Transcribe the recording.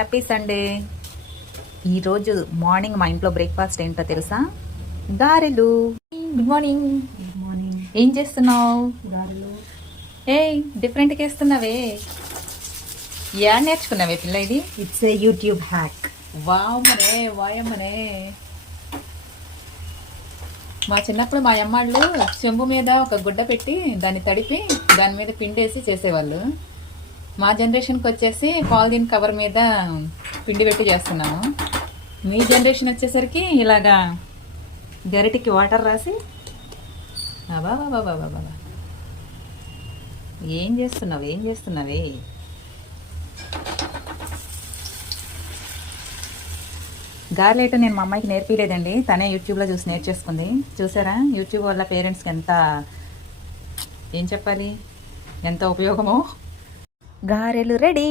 Happy Sunday. ఈరోజు morning మా ఇంట్లో బ్రేక్ఫాస్ట్ ఏంటో తెలుసా? గారెలు. Good morning. Good morning. ఏం చేస్తున్నావు? గారెలు. డిఫరెంట్గా వేస్తున్నావే. యా నేర్చుకున్నావే పిల్ల ఇది? It's a YouTube hack. వామ్మనే వాయమ్మనే. మా చిన్నప్పుడు మా అమ్మాళ్ళు చెంబు మీద ఒక గుడ్డ పెట్టి దాన్ని తడిపి దాని మీద పిండేసి చేసేవాళ్ళు. మా జనరేషన్కి వచ్చేసి పాలిథిన్ కవర్ మీద పిండి పెట్టి చేస్తున్నాము. మీ జనరేషన్ వచ్చేసరికి ఇలాగా గరిటికి వాటర్ రాసి బాబా ఏం చేస్తున్నావే? గారెలేట నేను మా అమ్మాయికి నేర్పిలేదండి, తనే యూట్యూబ్లో చూసి నేర్చేసుకుంది. చూసారా యూట్యూబ్ వల్ల పేరెంట్స్కి ఎంత ఏం చెప్పాలి, ఎంత ఉపయోగమో. గారెలు రెడీ.